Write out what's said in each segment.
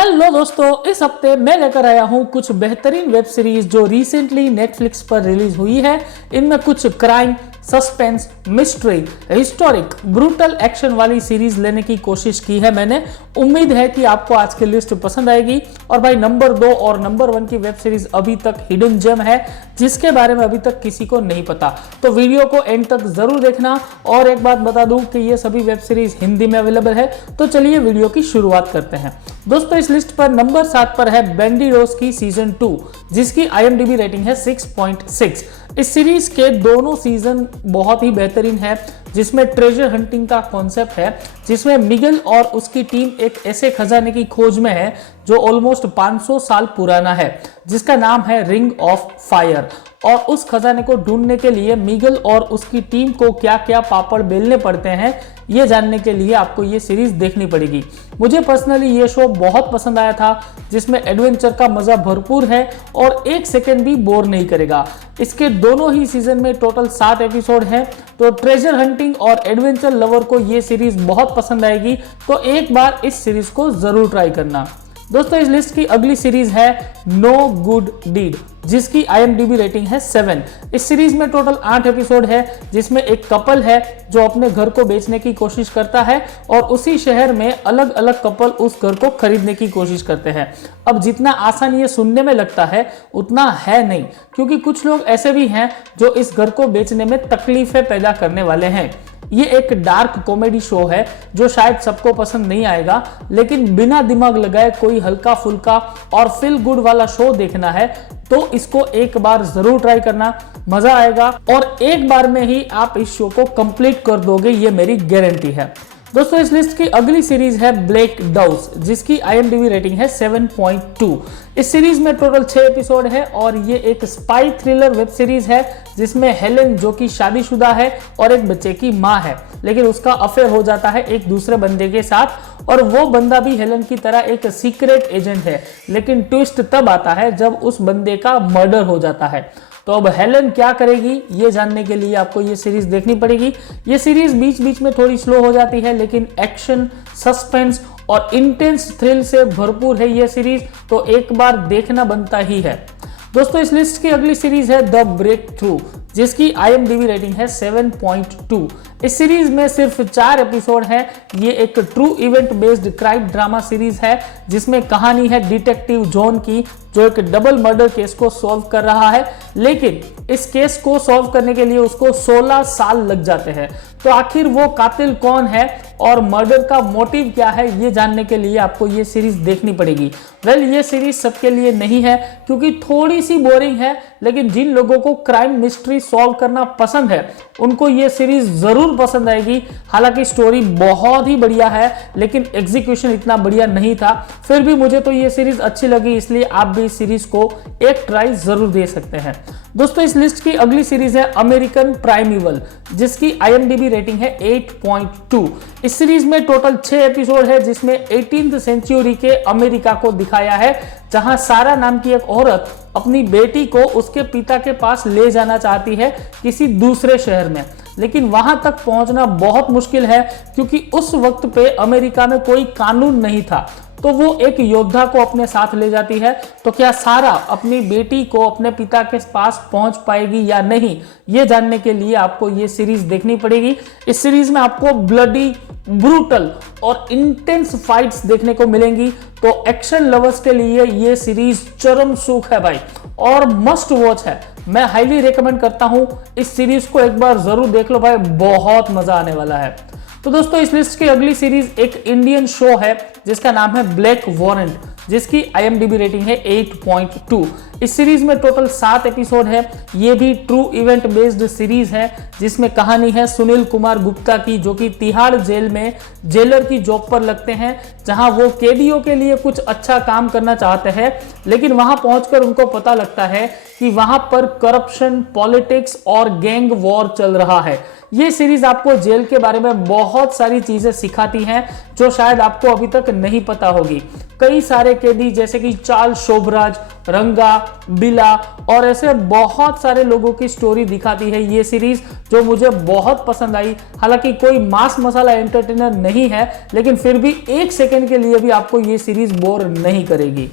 Hello दोस्तों, इस हफ्ते मैं लेकर आया हूं कुछ बेहतरीन वेब सीरीज जो रिसेंटली नेटफ्लिक्स पर रिलीज हुई है। इनमें कुछ crime, suspense, mystery, historic, brutal action वाली सीरीज लेने की कोशिश की है मैंने। उम्मीद है कि आपको आज की लिस्ट पसंद आएगी। और भाई नंबर 2 और नंबर 1 की वेब सीरीज अभी तक हिडन जेम है, जिसके बारे में अभी तक किसी को नहीं पता। तो वीडियो को एंड तक जरूर देखना। और एक बात बता दूं कि ये सभी वेब सीरीज हिंदी में अवेलेबल है। तो चलिए वीडियो की शुरुआत करते हैं। दोस्तों, इस लिस्ट पर नंबर 7 पर है बैंडिडोस की सीजन 2, जिसकी IMDb रेटिंग है 6.6। इस सीरीज के दोनों सीजन बहुत ही बेहतरीन है, जिसमें ट्रेजर हंटिंग का कॉन्सेप्ट है, जिसमें मिगेल और उसकी टीम एक ऐसे खजाने की खोज में है जो ऑलमोस्ट 500 साल पुराना है, जिसका नाम है रिंग ऑफ फायर। और उस खजाने को ढूंढने के लिए मिगेल और उसकी टीम को क्या क्या पापड़ बेलने पड़ते हैं, ये जानने के लिए आपको ये सीरीज देखनी पड़ेगी। मुझे पर्सनली ये शो बहुत पसंद आया था, जिसमें एडवेंचर का मजा भरपूर है और एक सेकंड भी बोर नहीं करेगा। इसके दोनों ही सीजन में टोटल 7 एपिसोड हैं। तो ट्रेजर हंटिंग और एडवेंचर लवर को ये सीरीज बहुत पसंद आएगी, तो एक बार इस सीरीज को जरूर ट्राई करना। दोस्तों, इस लिस्ट की अगली सीरीज है नो गुड डीड, जिसकी IMDb रेटिंग है 7। इस सीरीज में टोटल 8 एपिसोड है, जिसमें एक कपल है जो अपने घर को बेचने की कोशिश करता है और उसी शहर में अलग अलग कपल उस घर को खरीदने की कोशिश करते हैं। अब जितना आसान ये सुनने में लगता है उतना है नहीं, क्योंकि कुछ लोग ऐसे भी हैं जो इस घर को बेचने में तकलीफें पैदा करने वाले हैं। ये एक डार्क कॉमेडी शो है जो शायद सबको पसंद नहीं आएगा, लेकिन बिना दिमाग लगाए कोई हल्का फुल्का और फील गुड वाला शो देखना है तो इसको एक बार जरूर ट्राई करना, मजा आएगा और एक बार में ही आप इस शो को कंप्लीट कर दोगे, ये मेरी गारंटी है। दोस्तों, इस लिस्ट की अगली सीरीज है ब्लैक डॉव्स, जिसकी IMDb रेटिंग है 7.2। इस सीरीज में टोटल 6 एपिसोड है और ये एक स्पाई थ्रिलर वेब सीरीज है, जिसमें हेलेन, जो कि शादीशुदा है और एक बच्चे की मां है, लेकिन उसका अफेयर हो जाता है एक दूसरे बंदे के साथ और वो बंदा भी हेलेन की तरह एक सीक्रेट एजेंट है। लेकिन ट्विस्ट तब आता है जब उस बंदे का मर्डर हो जाता है। तो अब हेलेन क्या करेगी, ये जानने के लिए आपको ये सीरीज देखनी पड़ेगी। ये सीरीज बीच बीच में थोड़ी स्लो हो जाती है, लेकिन एक्शन, सस्पेंस और इंटेंस थ्रिल से भरपूर है ये सीरीज, तो एक बार देखना बनता ही है। दोस्तों, इस लिस्ट की अगली सीरीज है द ब्रेक थ्रू, जिसकी IMDb रेटिंग है 7.2। इस सीरीज में सिर्फ 4 एपिसोड हैं। ये एक true event based crime drama series है, जिसमें कहानी है डिटेक्टिव जॉन की, जो एक डबल मर्डर केस को सॉल्व कर रहा है, लेकिन इस केस को सॉल्व करने के लिए उसको 16 साल लग जाते हैं। तो आखिर वो कातिल कौन है और मर्डर का मोटिव क्या है, ये जानने के लिए आपको ये सीरीज देखनी पड़ेगी। ये सीरीज सबके लिए नहीं है, क्योंकि थोड़ी सी बोरिंग है, लेकिन जिन लोगों को क्राइम मिस्ट्री सॉल्व करना पसंद है उनको ये सीरीज जरूर पसंद आएगी। हालांकि स्टोरी बहुत ही बढ़िया है, लेकिन एग्जीक्यूशन इतना बढ़िया नहीं था। फिर भी मुझे तो ये सीरीज अच्छी लगी, इसलिए आप भी इस सीरीज को एक ट्राई जरूर दे सकते हैं। दोस्तों, इस लिस्ट की अगली सीरीज है अमेरिकन प्राइमेवल, जिसकी IMDb रेटिंग है 8.2। इस सीरीज में टोटल 6 एपिसोड है, जिसमें 18th सेंचुरी के अमेरिका को दिखाया है, जहां सारा नाम की एक औरत अपनी बेटी को उसके पिता के पास ले जाना चाहती है किसी दूसरे शहर में, लेकिन वहां तक पहुंचना बहुत मुश्किल है, क्योंकि उस वक्त पे अमेरिका में कोई कानून नहीं था। तो वो एक योद्धा को अपने साथ ले जाती है। तो क्या सारा अपनी बेटी को अपने पिता के पास पहुंच पाएगी या नहीं, ये जानने के लिए आपको ये सीरीज देखनी पड़ेगी। इस सीरीज में आपको ब्लडी, ब्रूटल और इंटेंस फाइट्स देखने को मिलेंगी। तो एक्शन लवर्स के लिए ये सीरीज चरम सुख है भाई, और मस्ट वॉच है। मैं हाईली रेकमेंड करता हूं, इस सीरीज को एक बार जरूर देख लो भाई, बहुत मजा आने वाला है। तो दोस्तों, इस लिस्ट की अगली सीरीज एक इंडियन शो है, जिसका नाम है ब्लैक वारंट, जिसकी IMDb रेटिंग है 8.2। इस सीरीज में टोटल 7 एपिसोड है। ये भी ट्रू इवेंट बेस्ड सीरीज है, जिसमें कहानी है सुनील कुमार गुप्ता की, जो कि तिहाड़ जेल में जेलर की जॉब पर लगते हैं, जहां वो कैदियों के लिए कुछ अच्छा काम करना चाहते हैं, लेकिन वहां पहुंचकर उनको पता लगता है कि वहां पर करप्शन, पॉलिटिक्स और गैंग वॉर चल रहा है। ये सीरीज आपको जेल के बारे में बहुत सारी चीजें सिखाती हैं जो शायद आपको अभी तक नहीं पता होगी। कई सारे कैदी जैसे कि चार्ल्स शोभराज, रंगा, बिला और ऐसे बहुत सारे लोगों की स्टोरी दिखाती है ये सीरीज, जो मुझे बहुत पसंद आई। हालांकि कोई मास मसाला एंटरटेनर नहीं है, लेकिन फिर भी एक सेकंड के लिए भी आपको ये सीरीज बोर नहीं करेगी।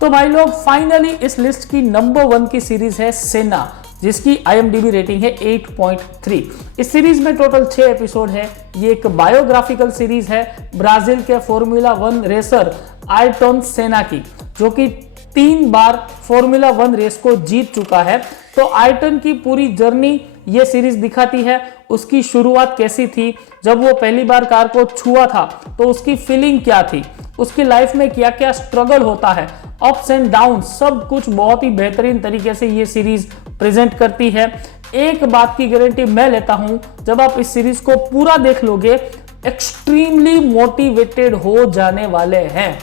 तो भाई लोग, फाइनली इस लिस्ट की नंबर 1 की सीरीज है सेना, जिसकी IMDb रेटिंग है 8.3। इस सीरीज में टोटल 6 एपिसोड है। ये एक बायोग्राफिकल सीरीज है ब्राजील के फॉर्मूला 1 रेसर आयरटन सेना की, जो कि 3 बार फॉर्मूला 1 रेस को जीत चुका है। तो आयरटन की पूरी जर्नी ये सीरीज दिखाती है। उसकी शुरुआत कैसी थी, जब वो पहली बार कार को छुआ था तो उसकी फीलिंग क्या थी, उसकी लाइफ में क्या क्या स्ट्रगल होता है, अप्स एंड डाउन, सब कुछ बहुत ही बेहतरीन तरीके से ये सीरीज प्रेजेंट करती है। एक बात की गारंटी मैं लेता हूं, जब आप इस सीरीज को पूरा देख लोगे, एक्सट्रीमली मोटिवेटेड हो जाने वाले हैं।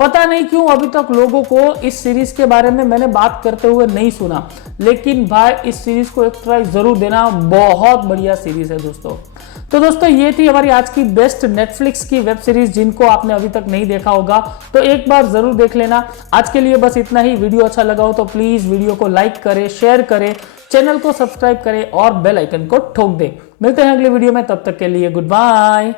पता नहीं क्यों अभी तक लोगों को इस सीरीज के बारे में मैंने बात करते हुए नहीं सुना, लेकिन भाई इस सीरीज को एक ट्राई जरूर देना, बहुत बढ़िया सीरीज है दोस्तों। तो दोस्तों, ये थी हमारी आज की बेस्ट नेटफ्लिक्स की वेब सीरीज, जिनको आपने अभी तक नहीं देखा होगा तो एक बार जरूर देख लेना। आज के लिए बस इतना ही। वीडियो अच्छा लगा हो तो प्लीज वीडियो को लाइक करें, शेयर करें, चैनल को सब्सक्राइब करें और बेल आइकन को ठोक दें। मिलते हैं अगले वीडियो में, तब तक के लिए गुड बाय।